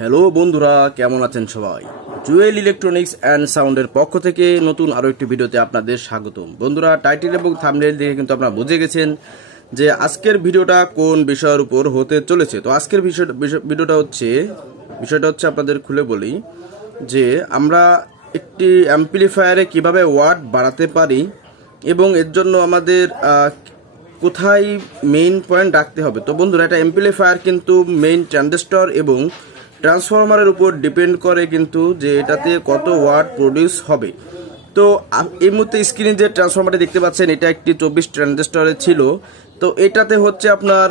Hello বন্ধুরা, কেমন আছেন সবাই? জুয়েল ইলেকট্রনিক্স অ্যান্ড সাউন্ডের পক্ষ থেকে নতুন আরও একটি ভিডিওতে আপনাদের স্বাগতম। বন্ধুরা, টাইটেল এবং থাম্বনেল দেখে কিন্তু আপনারা বুঝে গেছেন যে আজকের ভিডিওটা কোন বিষয়ের উপর হতে চলেছে। তো আজকের বিষয়টা হচ্ছে আপনাদের খুলে বলি যে আমরা একটি অ্যাম্পলিফায়ারে কিভাবে ওয়াট বাড়াতে পারি এবং এর জন্য আমাদের কোথায় মেইন পয়েন্ট রাখতে হবে। তো বন্ধুরা, এটা অ্যাম্পলিফায়ার কিন্তু মেইন ট্রানজিস্টর এবং ট্রান্সফরমারের উপর ডিপেন্ড করে কিন্তু যে এটাতে কত ওয়াট প্রডিউস হবে। তো এই মুহূর্তে স্ক্রিনে যে ট্রান্সফরমারটি দেখতে পাচ্ছেন, এটা একটি 24 ট্রানজিস্টরের ছিল। তো এটাতে হচ্ছে আপনার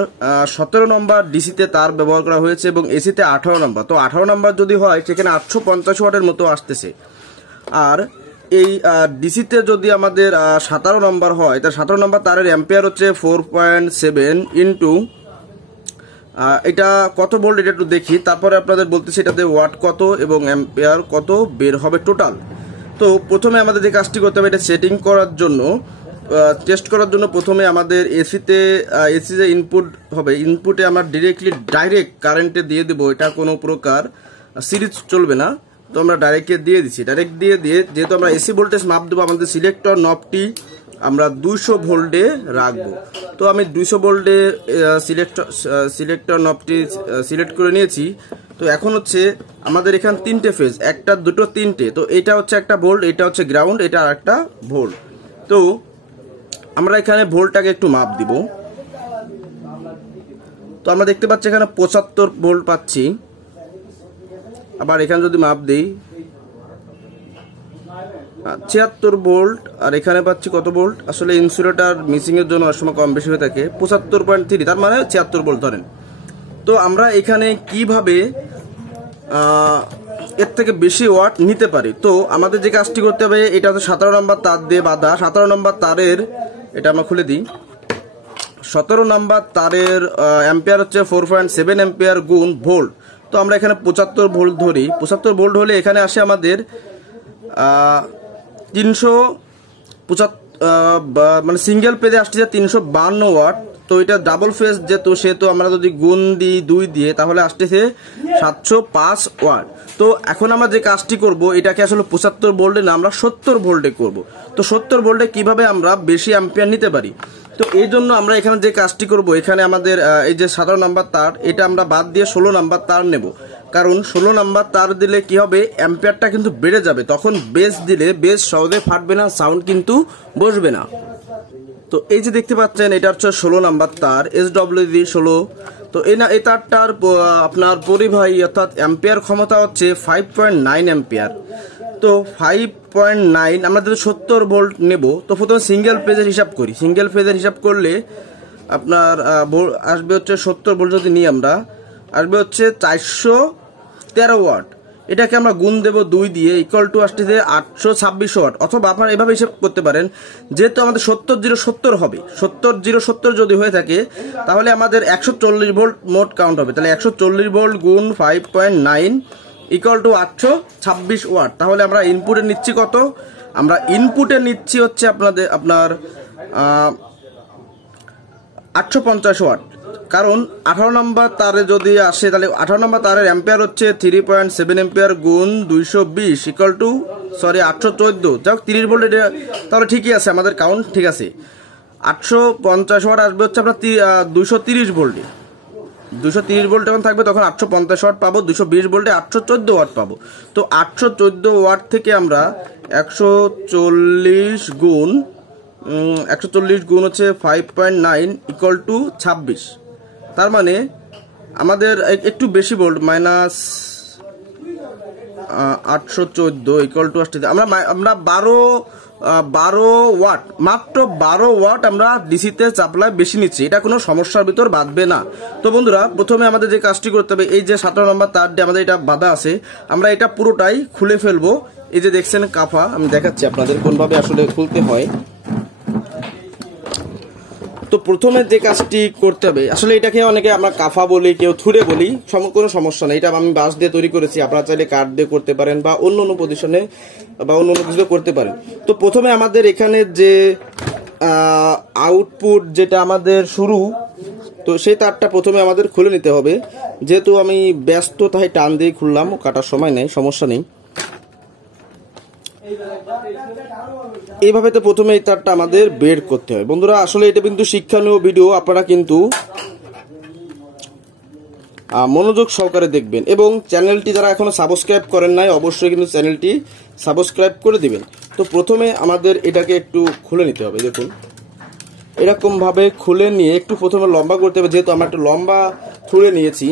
17 নম্বর ডিসিতে তার ব্যবহার করা হয়েছে এবং এসিতে 18 নম্বর। তো 18 নম্বর যদি হয় সেখানে 850 ওয়াটের মতো আসতেছে। আর এই ডিসিতে যদি আমাদের 17 নম্বর হয়, তা 17 নম্বর তারের অ্যাম্পিয়ার হচ্ছে 4.7 ইন্টু এটা কত ভোল্ট, এটা একটু দেখি, তারপরে আপনাদের বলতেছি এটাতে ওয়াট কত এবং অ্যাম্পিয়ার কত বের হবে টোটাল। তো প্রথমে আমাদের যে কাজটি করতে হবে, এটা সেটিং করার জন্য, টেস্ট করার জন্য প্রথমে আমাদের এসি যে ইনপুট হবে, ইনপুটে আমরা ডাইরেক্ট কারেন্টে দিয়ে দেবো। এটা কোনো প্রকার সিরিজ চলবে না। তো আমরা ডাইরেক্ট দিয়ে যেহেতু আমরা এসি ভোল্টেজ মাপ দেবো, আমাদের সিলেক্টর নবটি আমরা 200 ভোল্টে রাখবো। তো আমি 200 ভোল্টে সিলেক্টর নবটি সিলেক্ট করে নিয়েছি। তো এখন হচ্ছে আমাদের এখানে 3টে ফেজ, 1টা 2টো 3টে। তো এটা হচ্ছে একটা ভোল্ট, এটা হচ্ছে গ্রাউন্ড, এটা আর একটা ভোল্ট। তো আমরা এখানে ভোল্টটাকে একটু মাপ দিব। তো আমরা দেখতে পাচ্ছি এখানে 75 ভোল্ট পাচ্ছি। আবার এখানে যদি মাপ দিই 76 ভোল্ট, আর এখানে পাচ্ছি কত ভোল্ট, আসলে ইনসুলেটর মিসিং এর জন্য সময় কম বেশি হয়ে থাকে, 75.3, তার মানে 76 ভোল্ট ধরেন। তো আমরা এখানে কিভাবে এর থেকে বেশি ওয়াট নিতে পারি? তো আমাদের যে কাজটি করতে হবে, এটা হচ্ছে 17 নম্বর তার দিয়ে বাঁধা। 17 নম্বর তারের, এটা আমরা খুলে দিই, 17 নম্বর তারের অ্যাম্পিয়ার হচ্ছে 4.7 অ্যাম্পিয়ার গুণ ভোল্ট। তো আমরা এখানে 75 ভোল্ট ধরি। 75 ভোল্ট হলে এখানে আসে আমাদের 375, মানে সিঙ্গেল পেজে আসছে 352 ওয়াট। তো এটা ডাবল ফেজ যেহেতু, সেহেতু আমরা যদি গুণ দিই 2 দিয়ে, তাহলে আসতেছে 705 ওয়াট। তো এখন আমরা যে কাজটি করব, এটাকে আসলে 75 ভোল্টে না, আমরা 70 ভোল্টে করব। তো 70 ভোল্টে কিভাবে আমরা বেশি অ্যাম্পিয়ার নিতে পারি? তো এই জন্য আমরা এখানে যে কাজটি করব, এখানে আমাদের এই যে 17 নম্বর তার, এটা আমরা বাদ দিয়ে 16 নম্বর তার নেব। কারণ 16 নম্বর তার দিলে কি হবে, অ্যাম্পিয়ারটা কিন্তু বেড়ে যাবে। তখন বেস দিলে বেস সহজে ফাটবে না, সাউন্ড কিন্তু বসবে না। তো এই যে দেখতে পাচ্ছেন, এটা হচ্ছে 16 নম্বর তার, SWD 16। তো এই তারটার আপনার পরিবাহী অর্থাৎ অ্যাম্পিয়ার ক্ষমতা হচ্ছে 5.9 অ্যাম্পিয়ার। তো 5.9 আমরা যদি 70 ভোল্ট নেব, তো প্রথমে সিঙ্গেল ফেজের হিসাব করি। সিঙ্গেল ফেজের হিসাব করলে আপনার আসবে হচ্ছে 70 ভোল্ট যদি নিই আমরা, আসবে হচ্ছে 413 ওয়াট। এটাকে আমরা গুণ দেব 2 দিয়ে, ইকুয়াল টু আসতেছে 826 ওয়াট। অথবা আপনারা এভাবে হিসাব করতে পারেন, যেহেতু আমাদের 70 হবে, 70 যদি হয়ে থাকে, তাহলে আমাদের 140 ভোল্ট মোট কাউন্ট হবে। তাহলে 140 ভোল্ট গুণ 5.9 ইকুয়াল টু 826 ওয়াট। তাহলে আমরা ইনপুটে নিচ্ছি কত? আমরা ইনপুটে নিচ্ছি হচ্ছে আপনার 850 ওয়াট। কারণ 18 নম্বর তারে যদি আসে, তাহলে 18 নম্বর তারের অ্যাম্পিয়ার হচ্ছে 3.7 অ্যাম্পিয়ার গুণ 220 ইকুয়াল টু 814। যাক 30 ভোল্ট, এটা তাহলে ঠিকই আছে, আমাদের কাউন্ট ঠিক আছে। 850 ওয়াট আসবে হচ্ছে আপনার 230 ভোল্টে। 230 ভোল্ট যখন থাকবে তখন 850 ওয়াট পাবো, 220 ভোল্টে 814 ওয়াট পাবো। তো 814 ওয়াট থেকে আমরা 140 গুণ হচ্ছে 5.9 ইকুয়াল টু 26। তার মানে আমাদের একটু বেশি ভোল্ট, মাইনাস 814 ইকুয়াল টু আসতে আমরা 12 ওয়াট, মাত্র 12 ওয়াট আমরা ডিসিতে সাপ্লাই বেশি নিচ্ছি। এটা কোনো সমস্যার ভিতর বাঁধবে না। তো বন্ধুরা, প্রথমে আমাদের যে কাজটি করতে হবে, এই যে 17 নম্বর তার দিয়ে আমাদের এটা বাঁধা আছে, আমরা এটা পুরোটাই খুলে ফেলবো। এই যে দেখছেন কাফা, আমি দেখাচ্ছি আপনাদের কোনভাবে আসলে খুলতে হয়। তো প্রথমে যে কাজটি করতে হবে, আসলে এটাকে অনেকে আমরা কাফা বলি, কেউ থুড়ে বলি, কোনো সমস্যা নেই। এটা আমি বাঁশ দিয়ে তৈরি করেছি, আপনারা চাইলে কাঠ দিয়ে করতে পারেন বা অন্য পজিশনে বা অন্য কিছু করতে পারেন। তো প্রথমে আমাদের এখানে যে আউটপুট, যেটা আমাদের শুরু, তো সেই তারটা প্রথমে আমাদের খুলে নিতে হবে, যেহেতু আমি ব্যস্ত তাই টান দিয়ে খুললাম, কাটার সময় নেই, সমস্যা নেই। এইভাবে তো প্রথমে এই তারটা আমাদের বের করতে হয়। বন্ধুরা আসলে এটা কিন্তু শিক্ষণীয় ভিডিও, আপনারা কিন্তু মনোযোগ সহকারে দেখবেন এবং চ্যানেলটি যারা এখনো সাবস্ক্রাইব করেন নাই অবশ্যই কিন্তু চ্যানেলটি সাবস্ক্রাইব করে দিবেন। তো প্রথমে আমাদের এটাকে একটু খুলে নিতে হবে। দেখুন এরকম ভাবে খুলে নিয়ে একটু প্রথমে লম্বা করতে হবে, যেহেতু আমরা একটু লম্বা খুলে নিয়েছি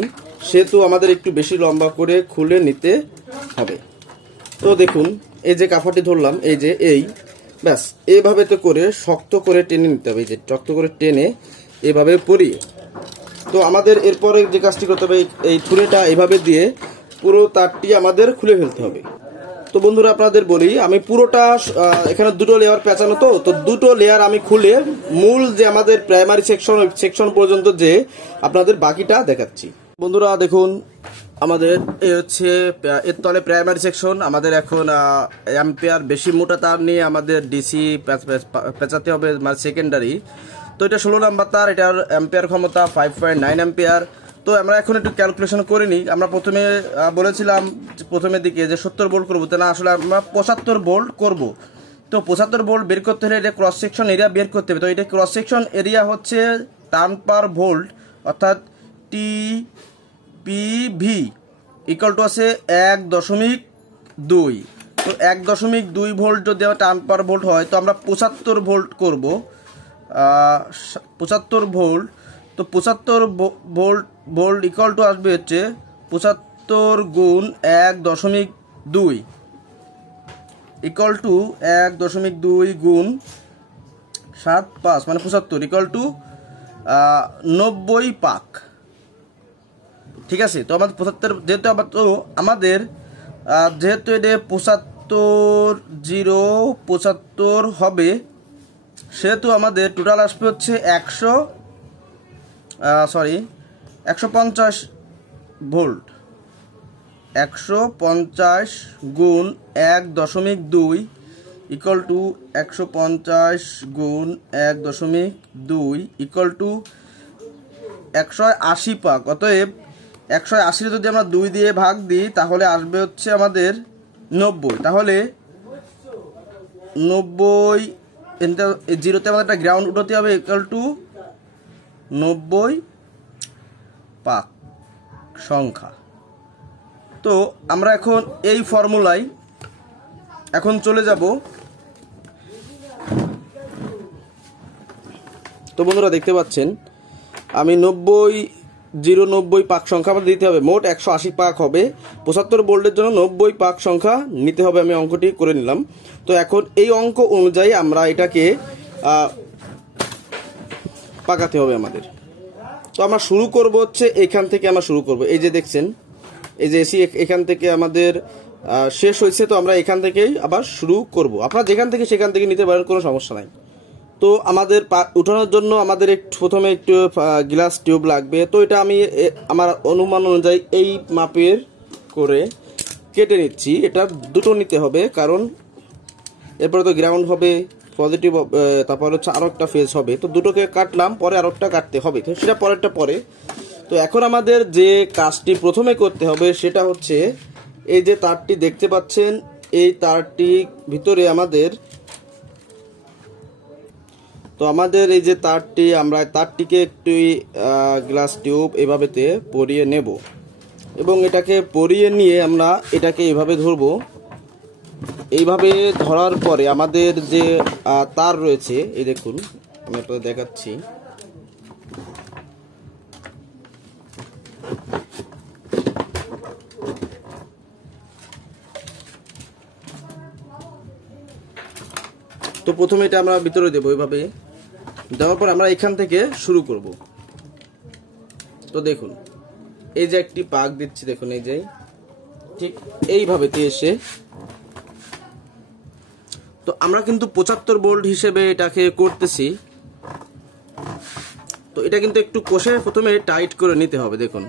সেহেতু আমাদের একটু বেশি লম্বা করে খুলে নিতে হবে। তো দেখুন এই যে কাপড়টি ধরলাম, এই যে এই ব্যাস এইভাবে তো করে শক্ত করে টেনে নিতে হবে, এই যে শক্ত করে টেনে এভাবে পরিয়ে। তো আমাদের এরপরে যে কাজটি করতে হবে, এই থুরেটা এইভাবে দিয়ে পুরো তারটি আমাদের খুলে ফেলতে হবে। তো বন্ধুরা আপনাদের বলি, আমি পুরোটা এখানে দুটো লেয়ার পেঁচানো, তো দুটো লেয়ার আমি খুলে মূল যে আমাদের প্রাইমারি সেকশন পর্যন্ত যে আপনাদের বাকিটা দেখাচ্ছি। বন্ধুরা দেখুন আমাদের এই হচ্ছে এর তলে প্রাইমারি সেকশন। আমাদের এখন অ্যাম্পিয়ার বেশি মোটা তার নিয়ে আমাদের ডিসি পেঁচাতে হবে, মানে সেকেন্ডারি। তো এটা 16 নাম্বার তার, এটার অ্যাম্পিয়ার ক্ষমতা 5.9 অ্যাম্পিয়ার। তো আমরা এখন একটু ক্যালকুলেশন করে নিই। আমরা প্রথমে বলেছিলাম প্রথমের দিকে যে 70 ভোল্ট করবো, তো না আসলে আমরা 75 ভোল্ট করব। তো 75 ভোল্ট বের করতে হলে এটা ক্রস সেকশন এরিয়া বের করতে হবে। তো এটা ক্রস সেকশন এরিয়া হচ্ছে টার্ন পার ভোল্ট, অর্থাৎ টিপিভি ইকুয়াল টু আছে 1.2। তো 1.2 ভোল্ট যদি আমার টার্ন পার ভোল্ট হয়, তো আমরা 75 ভোল্ট করব, 75 ভোল্ট। তো 75 ভোল্ট ইকুয়াল টু আসবে হচ্ছে 75 গুণ 1.2 ইকুয়াল টু 1.2 গুণ 7.5 মানে 75 ইকুয়াল টু 90 পাক। ঠিক আছে। তো আমাদের 75 যেহেতু আমাদের যেহেতু এটা 75 হবে, সেহেতু আমাদের টোটাল আসবে হচ্ছে 150 ভোল্ট। 150 গুণ 1.2 ইকুয়াল টু 150 গুণ 1.2 ইকুয়াল টু 180 পাক। অতএব 180 যদি আমরা 2 দিয়ে ভাগ দিই তাহলে আসবে হচ্ছে আমাদের 90। তাহলে 90 জিরোতে আমাদের একটা গ্রাউন্ড উঠাতে হবে, ইকুয়াল টু 90 পাক সংখ্যা। তো আমরা এখন এই ফর্মুলায় এখন চলে যাব। তো বন্ধুরা দেখতে পাচ্ছেন আমি 90 পাক সংখ্যা আমাদের দিতে হবে, মোট 180 পাক হবে। 75 ভোল্টের জন্য 90 পাক সংখ্যা নিতে হবে, আমি অঙ্কটি করে নিলাম। তো এখন এই অঙ্ক অনুযায়ী আমরা এটাকে পাকাতে হবে আমাদের। তো আমরা শুরু করব হচ্ছে এখান থেকে, আমরা শুরু করব এই যে দেখছেন এই যে এসি এখান থেকে আমাদের শেষ হয়েছে। তো আমরা এখান থেকেই আবার শুরু করব, আপনারা যেখান থেকে সেখান থেকে নিতে পারেন, কোনো সমস্যা নাই। তো আমাদের উঠানোর জন্য আমাদের প্রথমে একটু গ্লাস টিউব লাগবে। তো এটা আমি আমার অনুমান অনুযায়ী এই মাপের করে কেটে নিচ্ছি। এটা দুটো নিতে হবে, কারণ এরপরে তো গ্রাউন্ড হবে পজিটিভ, তারপর হচ্ছে আরো একটা ফেজ হবে। তো দুটোকে কাটলাম, পরে আরো একটা কাটতে হবে, তো সেটা পরেরটা পরে। তো এখন আমাদের যে কাজটি প্রথমে করতে হবে সেটা হচ্ছে এই যে তারটি দেখতে পাচ্ছেন, এই তারটি ভিতরে আমাদের এই যে তারটি, আমরা তারটিকে একটু গ্লাস টিউব এভাবেতে পরিয়ে নেব এবং এটাকে পরিয়ে নিয়ে আমরা এটাকে এভাবে ধরবো। এইভাবে ধরার পরে আমাদের যে তার রয়েছে, এই দেখুন আমি আপনাদের দেখাচ্ছি, তো প্রথমে এটা আমরা ভিতরে দেবো। এইভাবে দেওয়ার পর আমরা এখান থেকে শুরু করব। তো দেখুন এই যে একটি পাক দিচ্ছি, দেখুন এই যে ঠিক এইভাবে এসে, তো আমরা কিন্তু 75 ভোল্ট হিসেবে এটাকে করতেছি। তো এটা কিন্তু একটু কষে প্রথমে টাইট করে নিতে হবে। দেখুন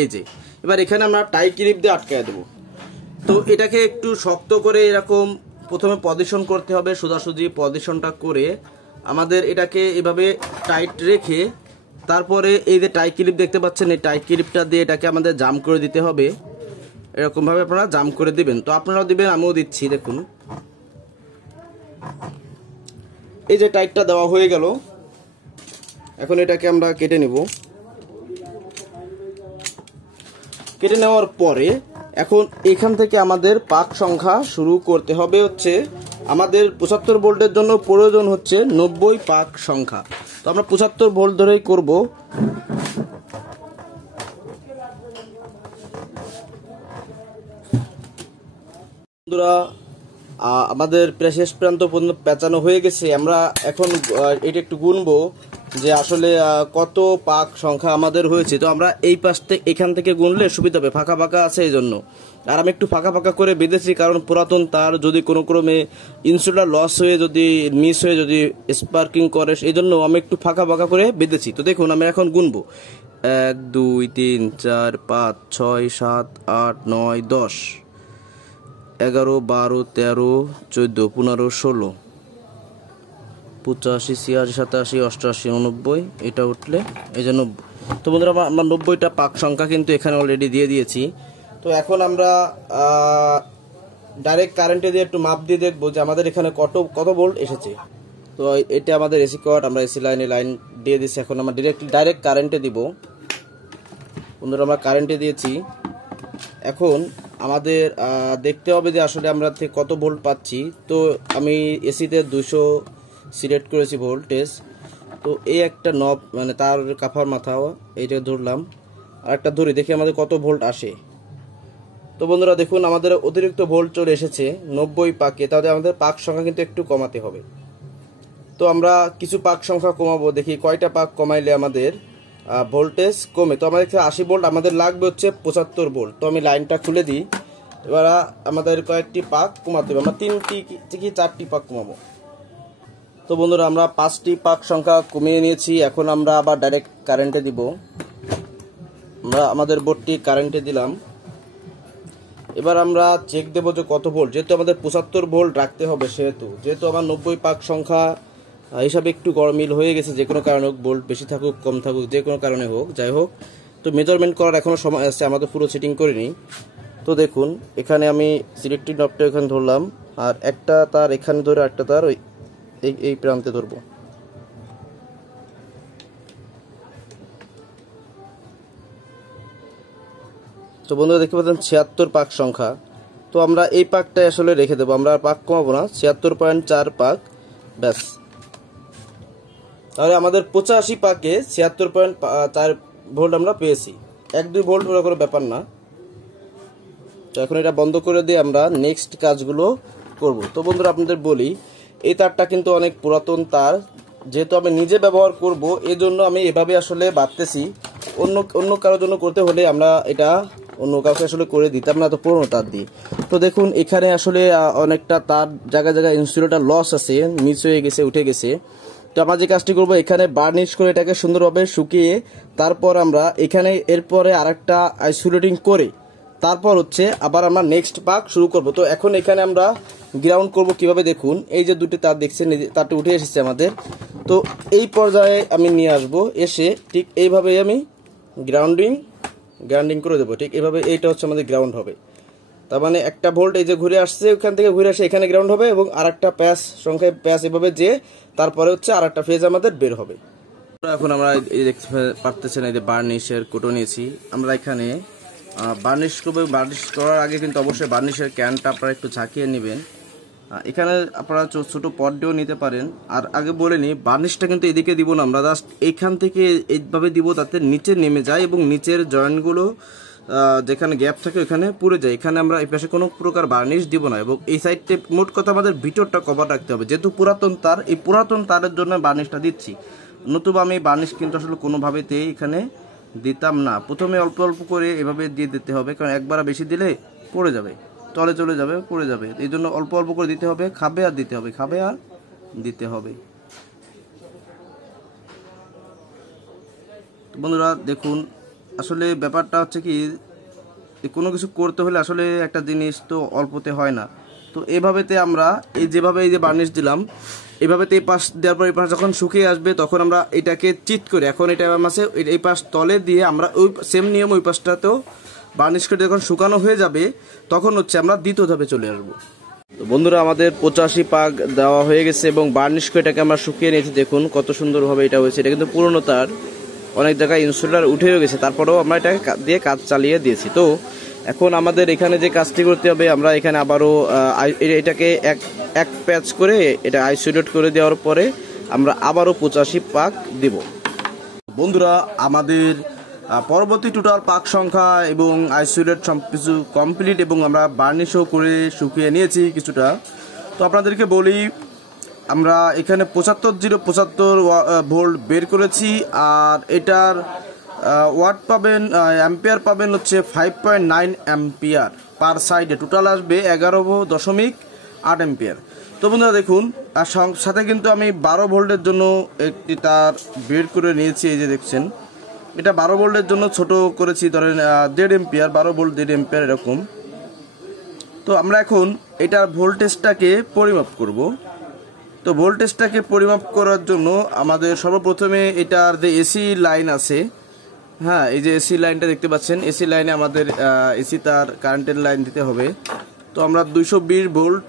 এই যে এবার এখানে আমরা টাই ক্লিপ দিয়ে আটকায় দেবো। তো এটাকে একটু শক্ত করে এরকম প্রথমে পজিশন করতে হবে, সোজাসুজি পজিশনটা করে আমাদের এটাকে এভাবে টাইট রেখে তারপরে এই যে টাই ক্লিপ দেখতে পাচ্ছেন, এই টাই ক্লিপটা দিয়ে এটাকে আমাদের জাম করে দিতে হবে। এরকমভাবে আপনারা জাম করে দিবেন। তো আপনারাও দিবেন, আমিও দিচ্ছি। দেখুন এই যে টাইটটা দেওয়া হয়ে গেল। এখন এটাকে আমরা কেটে নিব। কেটে নেওয়ার পরে এখন এখান থেকে আমাদের পাক সংখ্যা শুরু করতে হবে। হচ্ছে আমাদের 75 ভোল্টের জন্য প্রয়োজন হচ্ছে 90 পাক সংখ্যা। তো আমরা 75 ভোল্ট ধরেই করব। বন্ধুরা আমাদের প্রায় শেষ প্রান্ত পর্যন্ত পেঁচানো হয়ে গেছে। আমরা এখন এটা একটু গুনবো যে আসলে কত পাক সংখ্যা আমাদের হয়েছে। তো আমরা এই পাশে এখান থেকে গুনলে সুবিধা হবে, ফাঁকা ফাঁকা আছে এই জন্য। আর আমি একটু ফাঁকা ফাঁকা করে বেঁধেছি, কারণ পুরাতন তার যদি কোনো ক্রমে ইনসুলেটর লস হয়ে যদি মিস হয়ে যদি স্পার্কিং করে, এই জন্য আমি একটু ফাঁকা ফাঁকা করে বেঁধেছি। তো দেখুন আমি এখন গুনবো 1 2 3 4 5 6 7 8 9 10 11 12 13 14 15 16 85 86 87 88 89 এটা উঠলে এই যে 90। তো বন্ধুরা আমরা 90টা পাক সংখ্যা কিন্তু এখানে অলরেডি দিয়ে দিয়েছি। তো এখন আমরা ডাইরেক্ট কারেন্টে দিয়ে একটু মাপ দিয়ে দেখবো যে আমাদের এখানে কত ভোল্ট এসেছে। তো এটা আমাদের এসি কট, আমরা এসি লাইন দিয়ে দিচ্ছি। এখন আমরা ডাইরেক্ট কারেন্টে দিব। বন্ধুরা আমরা কারেন্টে দিয়েছি। এখন আমাদের দেখতে হবে যে আসলে আমরা থেকে কত ভোল্ট পাচ্ছি। তো আমি এসিতে 200 সিলেক্ট করেছি ভোল্টেজ। তো এই একটা নব মানে তার কাফার মাথাও এইটা ধরলাম, আর একটা ধরি দেখি আমাদের কত ভোল্ট আসে। তো বন্ধুরা দেখুন আমাদের অতিরিক্ত ভোল্ট চলে এসেছে 90 পাকে। তাহলে আমাদের পাক সংখ্যা কিন্তু একটু কমাতে হবে। তো আমরা কিছু পাক সংখ্যা কমাবো, দেখি কয়টা পাক কমাইলে আমাদের ভোল্টেজ কমে। তো আমাদের 80 ভোল্ট আমাদের লাগবে হচ্ছে 75 ভোল্ট। তো আমি লাইনটা খুলে দিই। এবার আমাদের কয়েকটি পাক কমাতে হবে, আমরা 3টি থেকে 4টি পাক কমাবো। তো বন্ধুরা আমরা 5টি পাক সংখ্যা কমিয়ে নিয়েছি। এখন আমরা আবার ডাইরেক্ট কারেন্টে দিব। আমরা আমাদের বোর্ডটি কারেন্টে দিলাম। এবার আমরা চেক দেবো যে কত ভোল্ট। যেহেতু আমাদের 75 ভোল্ট রাখতে হবে, যেহেতু আমার 90 পাক সংখ্যা হিসাবে একটু গরমিল হয়ে গেছে, যে কোনো কারণে হোক, ভোল্ট বেশি থাকুক কম থাকুক যে কোনো কারণে হোক, যাই হোক। তো মেজারমেন্ট করার এখনও সময় আছে, আমরা তো পুরো সেটিং করিনি। তো দেখুন এখানে আমি সিলেক্টিভ নবটা এখানে ধরলাম, আর একটা তার এখানে ধরে একটা তার ওই এই প্রান্তে ধরবো। তো বন্ধুরা দেখতে পাচ্ছেন 76 পাক সংখ্যা। তো আমরা এই পাকটা আসলে রেখে দেবো, আমরা পাক কমাবো না। 76.4 পাক ব্যাস। তাহলে আমাদের 85 পাকে 76.4 ভোল্ট আমরা পেয়েছি। 1-2 ভোল্ট ওরা কোনো ব্যাপার না। তো এখন এটা বন্ধ করে দিয়ে আমরা নেক্সট কাজগুলো করব। তো বন্ধুরা আপনাদের বলি, এই তারটা কিন্তু অনেক পুরাতন তার, যেহেতু আমি নিজে ব্যবহার করব এই জন্য আমি এভাবে আসলে বাঁধতেছি। অন্য কারোর জন্য করতে হলে আমরা এটা অন্য কাউকে আসলে করে দিতাম না, তো পুরোনো তার দিয়ে। তো দেখুন এখানে আসলে অনেকটা তার জায়গায় ইনসুলেটর লস আছে, মিস হয়ে গেছে, উঠে গেছে। তো আমরা যে কাজটি করবো, এখানে বার্নিশ করে এটাকে সুন্দরভাবে শুকিয়ে তারপর আমরা এখানে এরপরে আরেকটা আইসোলেটিং করে তারপর হচ্ছে আবার আমরা নেক্সট পাক শুরু করব। তো এখন এখানে আমরা গ্রাউন্ড করব কিভাবে, দেখুন এই যে দুটি তার দেখছেন, তারটা উঠে এসেছে আমাদের। তো এই পর্যায়ে আমি নিয়ে আসব, এসে ঠিক এইভাবেই আমি গ্রাউন্ডিং করে দেবো। ঠিক এইভাবে এইটা হচ্ছে আমাদের গ্রাউন্ড হবে। তার মানে একটা ভোল্ট এই যে ঘুরে আসছে, ওখান থেকে ঘুরে আসে এখানে গ্রাউন্ড হবে, এবং আরেকটা প্যাচ সংখ্যায় প্যাচ এভাবে যে তারপরে হচ্ছে আরেকটা ফেজ আমাদের বের হবে। এখন আমরা এই দেখতে পারতেছেন এই যে বার্নিশের কোটো নিয়েছি। আমরা এখানে বার্নিশ করবো। বার্নিশ করার আগে কিন্তু অবশ্যই বার্নিশের ক্যানটা আপনারা একটু ঝাঁকিয়ে নেবেন। এখানে আপনারা ছোটো পট দিয়েও নিতে পারেন। আর আগে বলে নিই, বার্নিশটা কিন্তু এদিকে দিব না, আমরা জাস্ট এইখান থেকে এইভাবে দিব যাতে নিচে নেমে যায় এবং নিচের জয়েন্টগুলো যেখানে গ্যাপ থাকে ওখানে পুড়ে যায়। এখানে আমরা এই পাশে কোনো প্রকার বার্নিশ দিব না, এবং এই সাইডে মোট কথা আমাদের ভিতরটা কভার রাখতে হবে। যেহেতু পুরাতন তার, এই পুরাতন তারের জন্য বার্নিশটা দিচ্ছি, নতুবা আমি বার্নিশ কিন্তু আসলে কোনোভাবেতেই এখানে দিতাম না। প্রথমে অল্প অল্প করে এভাবে দিয়ে দিতে হবে, কারণ একবার বেশি দিলে পড়ে যাবে, তলে চলে যাবে, পড়ে যাবে। এই জন্য অল্প অল্প করে দিতে হবে, খাবে আর দিতে হবে, খাবে আর দিতে হবে। বন্ধুরা দেখুন আসলে ব্যাপারটা হচ্ছে কি, কোনো কিছু করতে হলে আসলে একটা জিনিস তো অল্পতে হয় না। তো এভাবেতে আমরা যেভাবে এই যে বার্নিশ দিলাম, এইভাবে এই পাশ দেওয়ার পর এই পাশ যখন শুকিয়ে আসবে তখন আমরা এটাকে চিট করে, এখন এটা আছে এই পাশ তলে দিয়ে আমরা ওই সেম নিয়ম ওই পাশটাতেও বার্নিশ করে যখন শুকানো হয়ে যাবে তখন হচ্ছে আমরা দ্বিতীয় ধাপে চলে আসবো। তো বন্ধুরা আমাদের 85 পাক দেওয়া হয়ে গেছে এবং বার্নিশ করে এটাকে আমরা শুকিয়ে নিয়েছি। দেখুন কত সুন্দরভাবে এটা হয়েছে। এটা কিন্তু পুরনো তার, অনেক জায়গায় ইনসুলেটর উঠেও গেছে, তারপরেও আমরা এটাকে দিয়ে কাজ চালিয়ে দিয়েছি। তো এখন আমাদের এখানে যে কাজটি করতে হবে, আমরা এখানে আবারও এটাকে এক প্যাচ করে এটা আইসোলেট করে দেওয়ার পরে আমরা আবারও 85 পাক দিব। বন্ধুরা আমাদের পরবর্তী টোটাল পাক সংখ্যা এবং আইসোলেট সব কিছু কমপ্লিট এবং আমরা বার্নিশও করে শুকিয়ে নিয়েছি কিছুটা। তো আপনাদেরকে বলি, আমরা এখানে 75 ভোল্ট বের করেছি, আর এটার ওয়াট পাবেন, অ্যাম্পিয়ার পাবেন হচ্ছে 5.9 অ্যাম্পিয়ার পার সাইডে, টোটাল আসবে 11.8 অ্যাম্পিয়ার। তো বন্ধুরা দেখুন, আর সাথে কিন্তু আমি 12 ভোল্টের জন্য একটি তার বের করে নিয়েছি। এই যে দেখছেন, এটা 12 ভোল্টের জন্য ছোট করেছি, ধরেন 1.5 অ্যাম্পিয়ার, 12 ভোল্ট 1.5 অ্যাম্পিয়ার এরকম। তো আমরা এখন এটার ভোল্টেজটাকে পরিমাপ করব। তো ভোল্টেজটাকে পরিমাপ করার জন্য আমাদের সর্বপ্রথমে এটার যে এসি লাইন আছে, হ্যাঁ এই যে এসি লাইনটা দেখতে পাচ্ছেন, এসি লাইনে আমাদের এসি তার কারেন্টের লাইন দিতে হবে। তো আমরা 220 ভোল্ট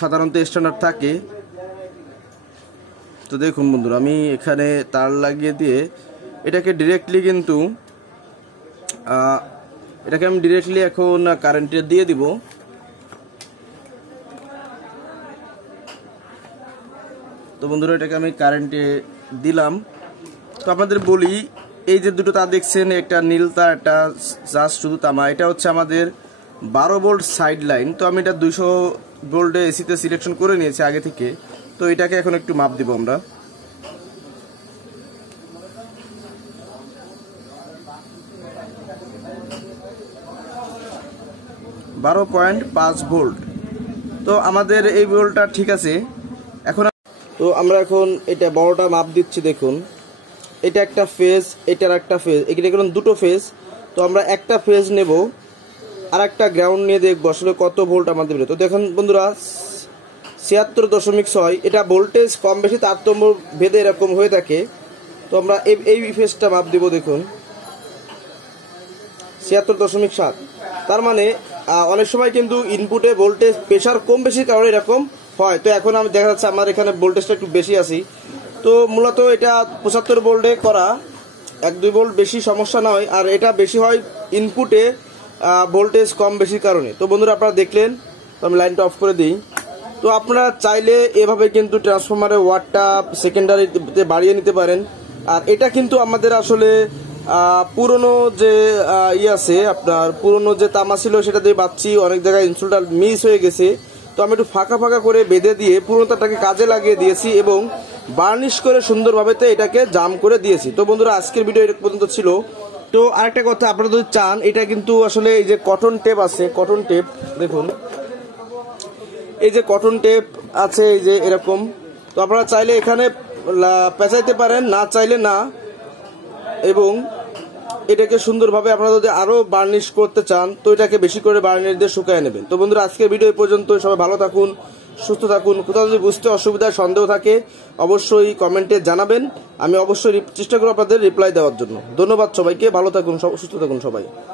সাধারণত স্ট্যান্ডার্ড থাকে। তো দেখুন বন্ধুরা, আমি এখানে তার লাগিয়ে দিয়ে এটাকে ডিরেক্টলি কিন্তু আমি ডিরেক্টলি এখন কারেন্টে দিয়ে দিব। তো বন্ধুরা এটাকে আমি কারেন্টে দিলাম। তো আপনাদের বলি, এই যে দুটো তার দেখছেন, একটা নীল তার, একটা জাস্ট শুধু তামা, এটা হচ্ছে আমাদের 12 ভোল্ট সাইড লাইন। তো আমি এটা 200 ভোল্টে এসিতে সিলেকশন করে নিয়েছি আগে থেকে। তো এটাকে এখন একটু মাপ দিব আমরা। 12.5 ভোল্ট। তো আমাদের এই ভোল্টটা ঠিক আছে। এখন তো আমরা এখন এটা বড়টা মাপ দিচ্ছি। দেখুন এটা একটা ফেজ, এটার একটা ফেজ, এখানে এখন দুটো ফেজ। তো আমরা একটা ফেজ নেব আর একটা গ্রাউন্ড নিয়ে দেখবো আসলে কত ভোল্ট আমাদের বেরোয়। তো দেখুন বন্ধুরা 76.6, এটা ভোল্টেজ কম বেশি তারতম্য ভেদে এরকম হয়ে থাকে। তো আমরা এই ফেজটা মাপ দিব। দেখুন 76.7। তার মানে অনেক সময় কিন্তু ইনপুটে ভোল্টেজ প্রেশার কম বেশির কারণে এরকম হয়। তো এখন আমি দেখা যাচ্ছে আমার এখানে ভোল্টেজটা একটু বেশি আছে। তো মূলত এটা 75 ভোল্টে করা, 1-2 ভোল্ট বেশি সমস্যা নয়, আর এটা বেশি হয় ইনপুটে ভোল্টেজ কম বেশির কারণে। তো বন্ধুরা আপনারা দেখলেন, তো আমি লাইনটা অফ করে দিই। তো আপনারা চাইলে এভাবে কিন্তু ট্রান্সফরমারের ওয়াটটা সেকেন্ডারিতে বাড়িয়ে নিতে পারেন। আর এটা কিন্তু আমাদের আসলে পুরনো যে আছে, আপনার পুরনো যে তামা ছিল সেটা দিয়ে বাচ্চি, অনেক জায়গায় ইনসুলেটর মিস হয়ে গেছে। তো আমি একটু ফাঁকা ফাঁকা করে বেঁধে দিয়ে পুরনোটাকে কাজে লাগিয়ে দিয়েছি এবং বার্নিশ করে সুন্দরভাবে এটাকে জাম করে দিয়েছি। তো বন্ধুরা আজকের ভিডিও এটা পর্যন্ত ছিল। তো আরেকটা কথা, আপনারা যদি চান, এটা কিন্তু আসলে এই যে কটন টেপ আছে, কটন টেপ দেখুন, এই যে কটন টেপ আছে এই যে এরকম। তো আপনারা চাইলে এখানে পেঁচাইতে পারেন, না চাইলে না। এবং এটাকে সুন্দরভাবে আপনারা যদি আরো বার্নিশ করতে চান তো এটাকে বেশি করে বার্নিশ দিয়ে শুকায় নেবেন। তো বন্ধুরা আজকের ভিডিও এই পর্যন্ত। সবাই ভালো থাকুন, সুস্থ থাকুন। কোথাও যদি বুঝতে অসুবিধা সন্দেহ থাকে অবশ্যই কমেন্টে জানাবেন, আমি অবশ্যই চেষ্টা করব আপনাদের রিপ্লাই দেওয়ার জন্য। ধন্যবাদ সবাইকে, ভালো থাকুন, সুস্থ থাকুন সবাই।